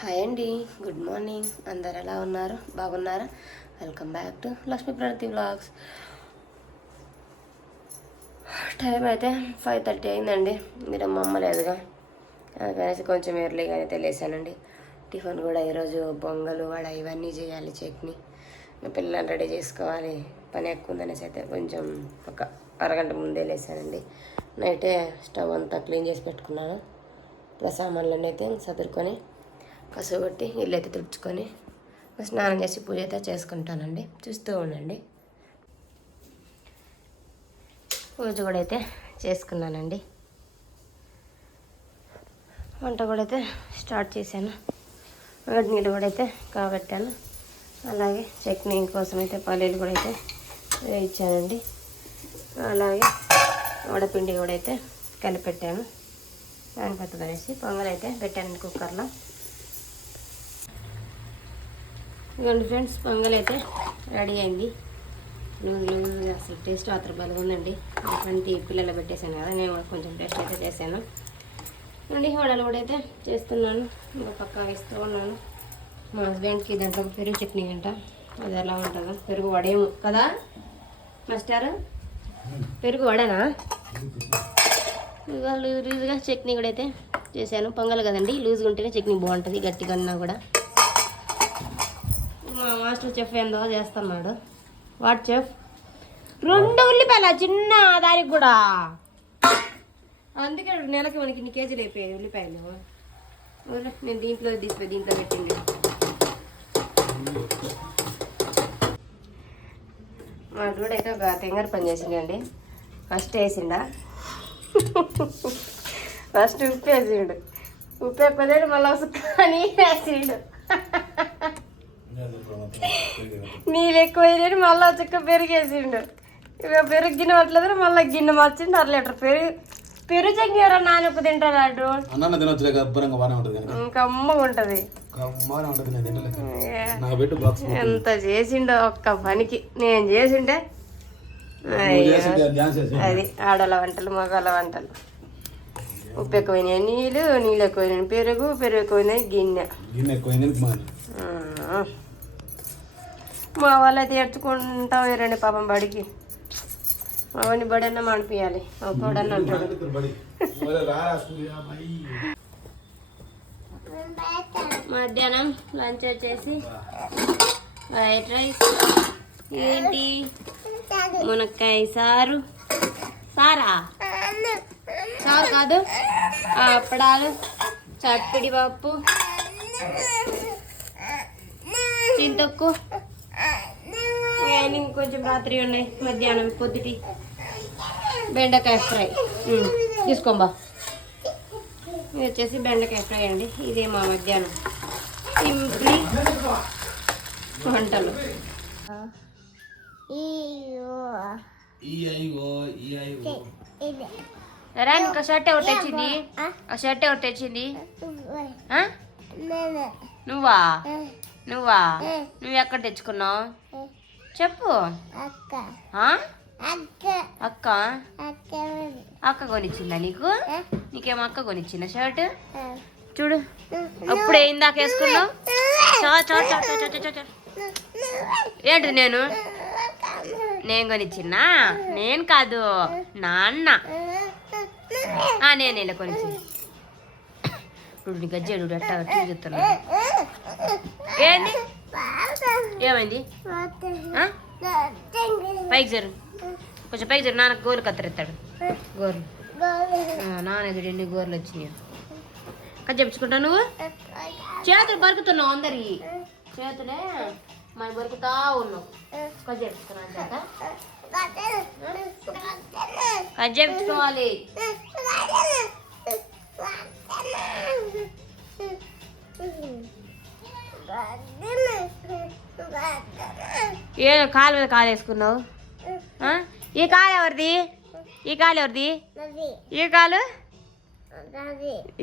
Hi అండి good morning. అందరు ఎలా ఉన్నారు? బాగున్నారా? Welcome back to Lakshmi Pranathi blogs time అయితే ఫైవ్ థర్టీ అయిందండి. మీరు మా అమ్మ లేదుగా కనీసం కొంచెం ఎర్లీగానే తెలిసానండి టిఫిన్ కూడా ఈరోజు బొంగలు వడ ఇవన్నీ చేయాలి చట్నీ. మా పిల్లల్ని రెడీ చేసుకోవాలి. పని ఎక్కువ ఉందనేసి అయితే కొంచెం ఒక అరగంట ముందే లేసానండి. నైటే స్టవ్ అంతా క్లీన్ చేసి పెట్టుకున్నాను. ఇప్పుడు సామాన్లన్నీ అయితే సదురుకొని కసుగొట్టి ఇల్లు అయితే తుడుచుకొని స్నానం చేసి పూజ అయితే చేసుకుంటానండి. చూస్తూ ఉండండి. పూజ కూడా అయితే చేసుకున్నానండి. వంట కూడా అయితే స్టార్ట్ చేశాను. వేడి నీళ్ళు కూడా అయితే కాబట్టాను అలాగే చట్నీ కోసం అయితే పల్లీలు కూడా అయితే వేయించానండి. అలాగే వడపిండి కూడా అయితే కలిపెట్టాను. దానికొత్తది అనేసి పొంగల్ అయితే పెట్టాను కుక్కర్లో. ఇదిగోండి ఫ్రెండ్స్ పొంగల్ అయితే రెడీ అయింది. లూజ్ లూజ్ అసలు టేస్ట్ మాత్రం బాగా ఉందండి ఎందుకంటే పిల్లలు పెట్టేశాను కదా నేను కొంచెం టేస్ట్ అయితే చేశాను. అండి వడలు కూడా అయితే చేస్తున్నాను. ఇంకో పక్క వేస్తూ ఉన్నాను. మా హస్బెండ్కి దాంట్లో పెరుగు చట్నీ అంట. అది ఎలా ఉంటుందో పెరుగు వడేమో కదా? మాస్టర్ పెరుగు వడనా? ఇవాళ లూజ్గా చట్నీ కూడా అయితే చేశాను. పొంగల్ కదండి లూజ్గా ఉంటేనే చట్నీ బాగుంటుంది గట్టిగా ఉన్నా కూడా. మా మాస్టర్ చెఫ్ ఏందో చేస్తున్నాడు. What chef? రెండు ఉల్లిపాయల? చిన్న దానికి కూడా. అందుకే నెలకి మనకి ఇన్ని కేజీలు అయిపోయాయి ఉల్లిపాయలు. నేను దీంట్లో తీసిపోయి దీంట్లో పెట్టింది. మా కూడా అయితే ఒక తెంగర పని చేసిండండి. ఫస్ట్ వేసిండా? ఫస్ట్ ఉప్పు వేసిండు ఉప్పు ఎక్కువ మళ్ళీ కానీ వేసిండు. నీళ్ళు ఎక్కువ వేయలేడు మళ్ళీ చుక్క పెరిగేసిండు ఇక పెరుగు గిన్నె పట్టలేదు మళ్ళీ గిన్నె మార్చిండు అర లీటర్ పెరుగు. పెరుగు చట్నీ ఎవరో నానొక్క తింటాడు అన్న తినొచ్చు లేక అబ్బరంగా బాగానే ఉంటుంది ఇంకా అమ్మగా ఉంటుంది. ఎంత చేసిండో ఒక్క పనికి. నేను చేసిండే. అది ఆడోళ్ళ వంటలు మగవాళ్ళ వంటలు. ఉప్పు ఎక్కువైనాయి నీళ్ళు నీళ్ళు ఎక్కువైనాయి పెరుగు పెరుగు ఎక్కువైనాయి గిన్నె. గిన్నె ఎక్కువైంది ఆ. మా వాళ్ళు అయితే ఏడ్చుకుంటా రండి పాపం బడికి. మా వాడిని అన్న మాడిపియాలి ఒకడన్నా అంటాడు. మధ్యాహ్నం లంచ్ వచ్చేసి వైట్ రైస్. ఏంటి? మునక్కాయ సారు. సారా? సారు కాదు అప్పడాలు చట్పిడి పప్పు చింతొక్కు ఇవన్నీ ఇంకొంచెం రాత్రి ఉన్నాయి మధ్యాహ్నం పొద్దుటి. బెండకాయ ఫ్రై. తీసుకోంబా. ఇది వచ్చేసి బెండకాయ ఫ్రై అండి. ఇదే మా మధ్యాహ్నం. సింప్లీ వంటలు. రా ఇంకా షర్ట్ ఎవరు తెచ్చింది? ఆ షర్ట్ ఎవరు తెచ్చింది? నువ్వా. నువ్వా? నువ్వు? ఎక్కడ తెచ్చుకున్నావు? చెప్పు. ఆ? అక్క. అక్క? కొనిచ్చిందా నీకు? నీకేమో అక్క కొనిచ్చిందా షర్ట్? చూడు. అప్పుడు ఇందాక వేసుకున్నావు? చో చో చో చో చో చో చో. ఏంటి నేను? నేను కొనిచ్చిన్నా నేను కాదు. నాన్న. ఆ, నేను ఇలా కొనిచ్చి ఇప్పుడు గజ్జాడు అట్ట టీవీ చూస్తున్నాడు. ఏంది? ఏమైంది? పైకి జరు. కొంచెం పైకి జరు. నాన్న గోరు కత్తరెత్తాడు. గోర్లు. నాన్న ఎదురు ఎన్ని గోర్లు వచ్చినాయి. కజ్జ చెప్పుకుంటావు నువ్వు? చేతులు బరుకుతున్నావు అందరి. చేతులే మరి బరుకుతా ఉన్నావు. కజ్జ చెప్పుకున్నాను చేత. కజ్జ చెప్పుకోవాలి. ఏ కాలు మీద కాలు వేసుకున్నావు? ఈ కాలు ఎవరిది? ఈ కాలు ఎవరిది? ఈ కాలు?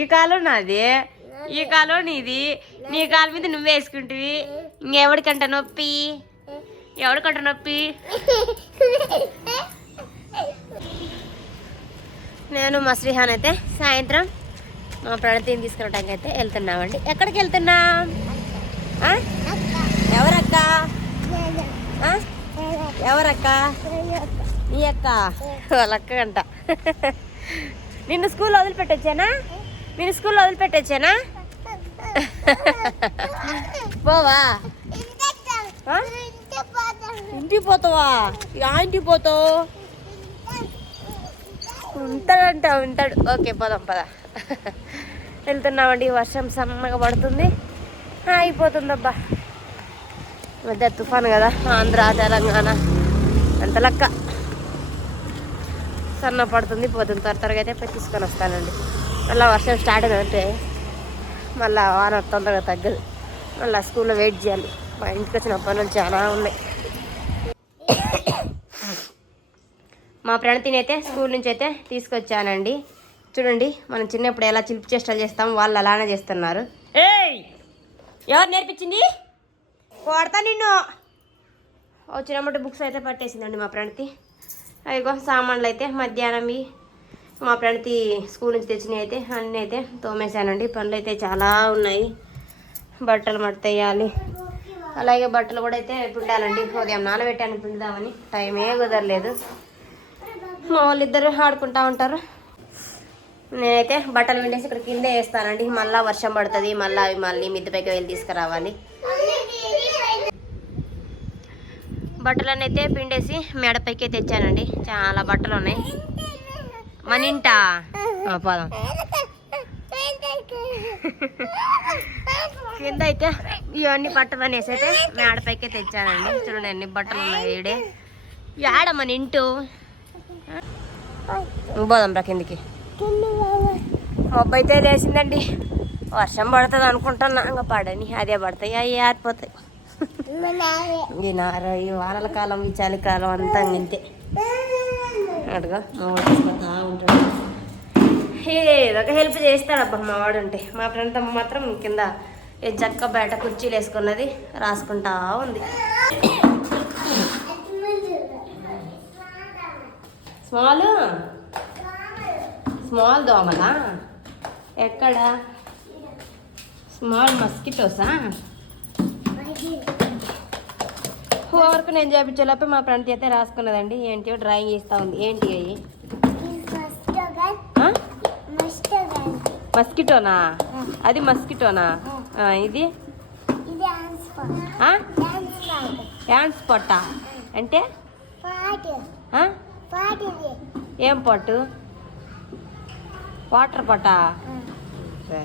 ఈ కాలు నాది. ఈ కాలు నీది. నీ కాలు మీద నువ్వు వేసుకుంటివి. ఇంకెవడికంట నొప్పి? ఎవడికంట నొప్పి? నేను మా శ్రీహాన్ అయితే సాయంత్రం మా ప్రణతిని తీసుకురావడానికి అయితే వెళ్తున్నామండి. ఎక్కడికి వెళ్తున్నాం? ఎవరక్క? ఎవరక్క? నీ అక్క. వాళ్ళ అక్క అంట నిన్ను స్కూల్లో వదిలిపెట్టొచ్చానా? నిన్ను స్కూల్లో వదిలిపెట్టొచ్చానా? పోవా? ఆ? ఇంటికి పోతావా? ఆ ఇంటికి పోతావు? ఉంటాడంట ఉంటాడు. ఓకే పోదాం పద. వెళ్తున్నామండి వర్షం సన్నగా పడుతుంది. అయిపోతుందబ్బా. అబ్బా మధ్య తుఫాన్ కదా ఆంధ్ర తెలంగాణ అంత లెక్క. సన్న పడుతుంది పోతుంది. త్వర త్వరగా అయితే పోయి తీసుకొని వస్తానండి. మళ్ళీ వర్షం స్టార్ట్ అయిందంటే మళ్ళీ వాన తొందరగా తగ్గదు. మళ్ళీ స్కూల్లో వెయిట్ చేయాలి. మా ఇంటికి వచ్చిన పనులు చాలా ఉన్నాయి. మా ప్రణతిని అయితే స్కూల్ నుంచి అయితే తీసుకొచ్చానండి. చూడండి మనం చిన్నప్పుడు ఎలా చిలిపి చేష్టలు చేస్తాం వాళ్ళు అలానే చేస్తున్నారు. ఏయ్! ఎవరు నేర్పించింది? కొడతా నిన్ను. వచ్చినప్పుడు బుక్స్ అయితే పట్టేసిందండి మా ప్రణతి. అదిగో సామాన్లు అయితే మధ్యాహ్నంవి మా ప్రణతి స్కూల్ నుంచి తెచ్చినవి అయితే అన్నీ అయితే తోమేశానండి. పనులు అయితే చాలా ఉన్నాయి. బట్టలు మడతేయాలి అలాగే బట్టలు కూడా అయితే పిండాలండి. ఉదయం నానబెట్టాను పిండుదామని. టైమే కుదరలేదు. మా వాళ్ళిద్దరు ఆడుకుంటా ఉంటారు. నేనైతే బట్టలు పిండేసి ఇక్కడ కిందే వేస్తానండి. మళ్ళీ వర్షం పడుతుంది. మళ్ళీ అవి మళ్ళీ మిద్దెపైకి వెళ్ళి తీసుకురావాలి. బట్టలన్నీ అయితే పిండేసి మేడపైకి తెచ్చానండి. చాలా బట్టలు ఉన్నాయి. మన ఇంట పోదాం. కింద అయితే ఇవన్నీ బట్టలు అనేసి అయితే మేడపైకే తెచ్చానండి. చూడండి అన్ని బట్టలు ఉన్నాయి ఏడే యాడ మన ఇంటూ పోదాం రా కిందికి. మబ్బు అయితే లేచిందండి. వర్షం పడుతుంది అనుకుంటున్నా. ఇంకా పడని. అదే పడతాయి అవి ఆరిపోతాయి. ఈ ఈ వానల కాలం ఈ చలికాలం అంతా ఇంతే అటుగా మా ఉంటాడు. ఏదో ఒక హెల్ప్ చేస్తాడబ్బా మా వాడు ఉంటే. మా ఫ్రెండ్ తమ్మ మాత్రం కింద ఏ చక్క బయట కుర్చీలు వేసుకున్నది రాసుకుంటా ఉంది. స్మాల్. స్మాల్ దోమలా? ఎక్కడ? స్మాల్ మస్కిటోసా? హోంవర్క్ నేను చేయించేలోపే మా ఫ్రెండ్ అయితే రాసుకున్నదండి. ఏంటి డ్రాయింగ్ చేస్తూ ఉంది. ఏంటి అవి మస్కిటోనా? అది మస్కిటోనా? ఇది? హ్యాండ్స్ పొట్ట అంటే? ఏం పొట్టు వాటర్ పొట్ట సరే.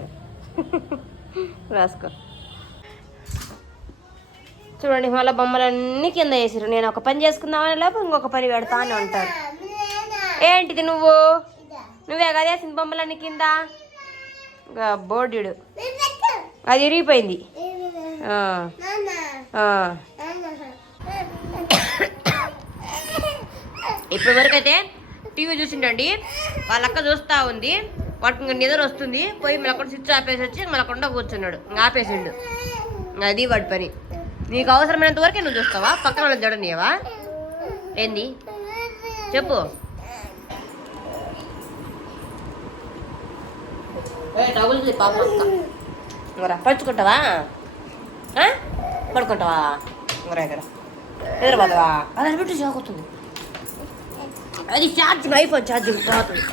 రాసుకో. చూడండి మళ్ళీ బొమ్మలన్నీ కింద వేసారు నేను ఒక పని చేసుకుందామని లేకపోతే ఇంకొక పని పెడతానే ఉంటారు ఏంటిది నువ్వు? నువ్వే కదా వేసింది బొమ్మలన్నీ కింద? బోర్డు అది ఇరిగిపోయింది ఆ, ఆ. ఇప్పటి వరకు అయితే టీవీ చూసిండండి. వాళ్ళ అక్క చూస్తూ ఉంది. వాటికి ఇంకా నిద్ర వస్తుంది. పోయి మళ్ళీ స్విచ్ ఆపేసి వచ్చి మళ్ళకుండా కూర్చున్నాడు. ఆపేసిండు. అది వాడి పని. నీకు అవసరమైనంత వరకే నువ్వు చూస్తావా? పక్కన వాళ్ళని చూడనియవా ఏంది? చెప్పు. ఏ, తగులుతుంది పాప మరా పడుచుకుంటావా? పడుకుంటావా? మరా ఇక్కడ. ఎదురుపోతావా అది పెట్టి చాకుతుంది అది ఛార్జింగ్ ఐఫోన్ ఛార్జింగ్ పోతుంది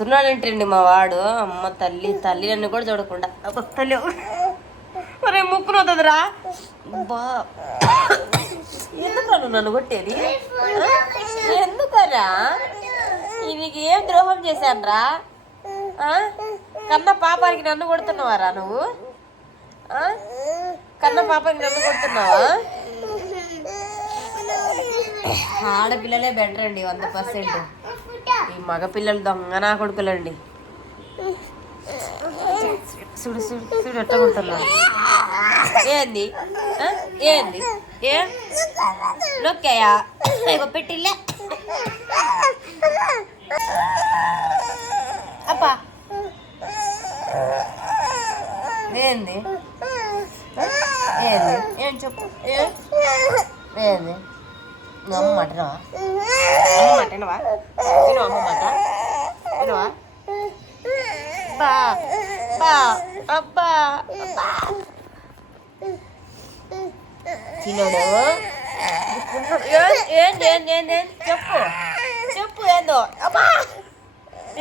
కొడుతున్నాడంటండి మా వాడు. అమ్మ తల్లి తల్లి నన్ను కూడా చూడకుండా. ఒక తల్లి. మరే ముక్కును వద్దదురా బా. ఎందుకు నన్ను కొట్టేది? ఎందుకరా? నీకు ఏం ద్రోహం చేశానురా? కన్న పాపానికి నన్ను కొడుతున్నావారా నువ్వు? కన్న పాపానికి నన్ను కొడుతున్నావా? ఆడపిల్లలే బెటర్ అండి వంద పర్సెంట్. మగపిల్లలు మగ పిల్లలు దొంగనా కొడుకులండి. చూడు చూడు చూడు ఎట్ట ఏంది? ఏంది? ఏ? నొక్కయా? ఇగో పెట్టిల్లే అప్పా ఏంది ఏంది ఏం చెప్పు ఏ? ఏంది నువ్వు అమ్మ మటనవా అమ్మ మటనవా నేను అమ్మ మాట వినవా బా బా అబ్బా అబ్బా తినడు ఏంటి ఏంటి ఏంది చెప్పు. చెప్పు ఏందో. అబ్బా!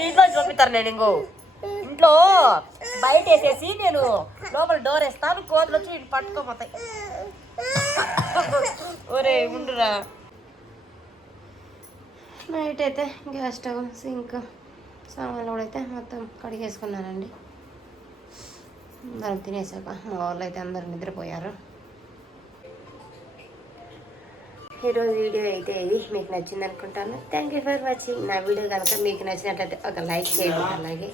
ఇంట్లో చూపిస్తారు నేను ఇంకో. ఇంట్లో బయట వేసేసి నేను లోపల డోర్ వేస్తాను కోతులు వచ్చి ఇటు పట్టుకోపోతాయి ఒరే ఉండురా. నైట్ అయితే గ్యాస్ స్టవ్ సింక్ సామాన్లు కూడా అయితే మొత్తం కడిగేసుకున్నానండి. అందరం తినేసాక మా వాళ్ళు అయితే అందరు నిద్రపోయారు. ఈరోజు వీడియో అయితే ఇది. మీకు నచ్చింది అనుకుంటాను థ్యాంక్ యూ ఫర్ వాచింగ్ నా వీడియో కనుక మీకు నచ్చినట్లయితే ఒక లైక్ చేయండి. అలాగే